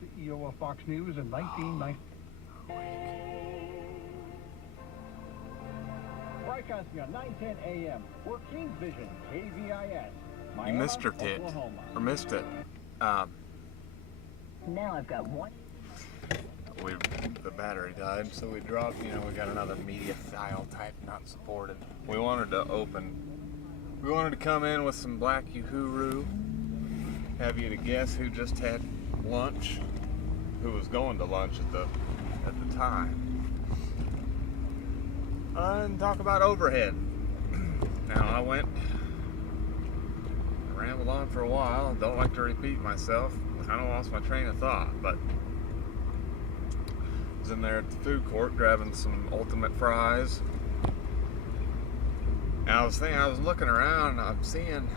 CEO of Fox News in 1990. Broadcasting on 9:10 a.m. for King's Vision, KVIS. You missed her tit. Or missed it. Now I've got one. The battery died, so we dropped, we got another media file type not supported. We wanted to come in with some Black Uhuru, have you to guess who just had lunch, who was going to lunch at the time, and talk about overhead. Now I rambled on for a while, don't like to repeat myself, kind of lost my train of thought, but in there at the food court grabbing some Ultimate Fries. And I was looking around, I'm seeing,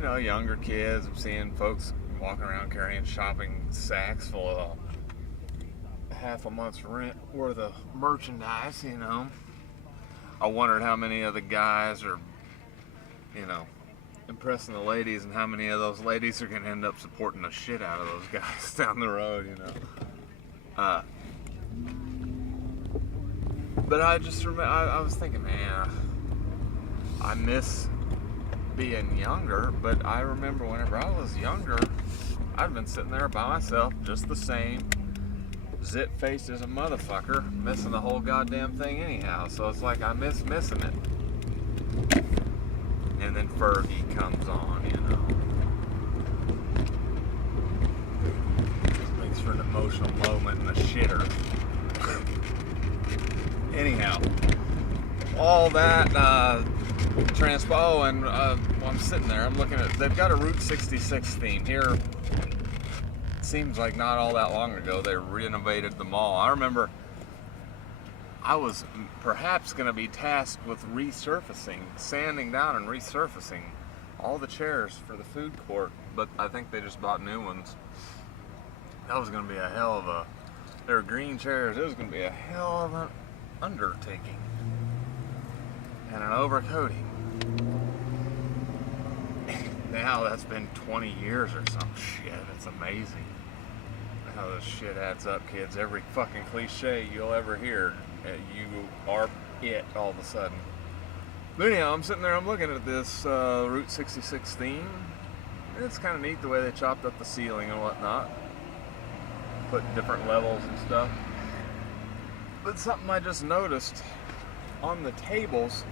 younger kids, I'm seeing folks walking around carrying shopping sacks full of half a month's rent worth of merchandise, I wondered how many of the guys are, impressing the ladies, and how many of those ladies are going to end up supporting the shit out of those guys down the road, But I just remember, I was thinking, man, I miss being younger, but I remember whenever I was younger, I'd been sitting there by myself, just the same, zit-faced as a motherfucker, missing the whole goddamn thing anyhow, so it's like I miss missing it. And then Fergie comes on, Makes for an emotional moment and a shitter. Anyhow, all that and I'm sitting there, I'm looking at, they've got a Route 66 theme here. It seems like not all that long ago they renovated the mall. I remember I was perhaps going to be tasked with sanding down and resurfacing all the chairs for the food court, but I think they just bought new ones. That was going to be a hell of they were green chairs, it was going to be a hell of an undertaking and an overcoating. Now that's been 20 years or some shit. It's amazing how this shit adds up, kids. Every fucking cliche you'll ever hear, you are it all of a sudden. But anyhow, I'm sitting there, I'm looking at this Route 66 theme. It's kind of neat the way they chopped up the ceiling and whatnot, put different levels and stuff. But something I just noticed on the tables,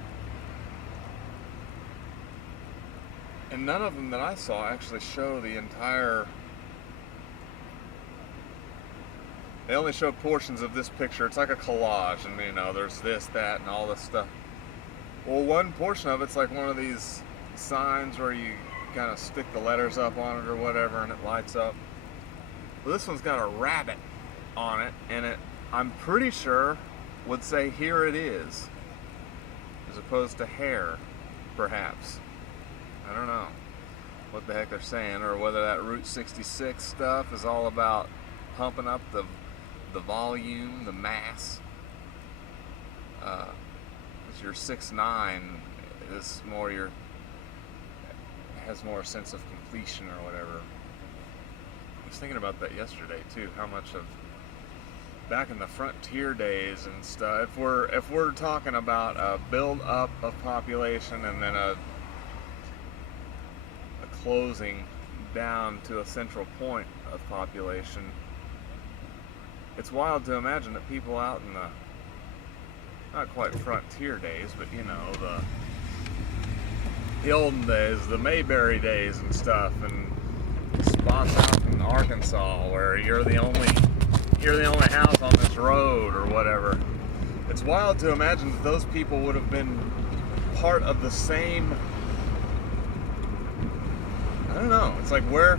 and none of them that I saw actually show the entire, they only show portions of this picture. It's like a collage, and there's this, that, and all this stuff. Well, one portion of it's like one of these signs where you kind of stick the letters up on it or whatever, and it lights up. Well, this one's got a rabbit on it, and I'm pretty sure would say "here it is," as opposed to "hair," perhaps. I don't know what the heck they're saying, or whether that Route 66 stuff is all about pumping up the volume, the mass. As your 6'9" is more has more sense of completion or whatever. I was thinking about that yesterday too. How much of back in the frontier days and stuff, if we're talking about a build up of population and then a closing down to a central point of population, it's wild to imagine that people out in the not quite frontier days, but the olden days, the Mayberry days and stuff, and spots out in Arkansas where you're the only house on this road or whatever. It's wild to imagine that those people would have been part of the same, I don't know, it's like where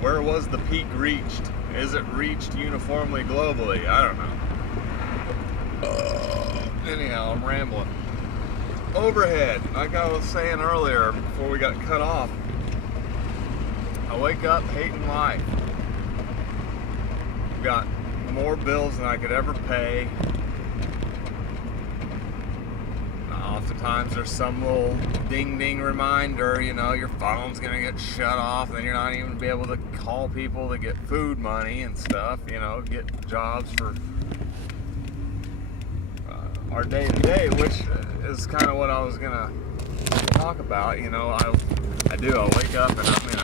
was the peak reached? Is it reached uniformly globally? I don't know. Anyhow, I'm rambling. Overhead, like I was saying earlier before we got cut off, I wake up hating life. Got more bills than I could ever pay. oftentimes there's some little ding ding reminder, you know, your phone's gonna get shut off, and then you're not even gonna be able to call people to get food money and stuff, you know, get jobs for our day to day, which is kind of what I was gonna talk about. You know, I wake up and I'm in a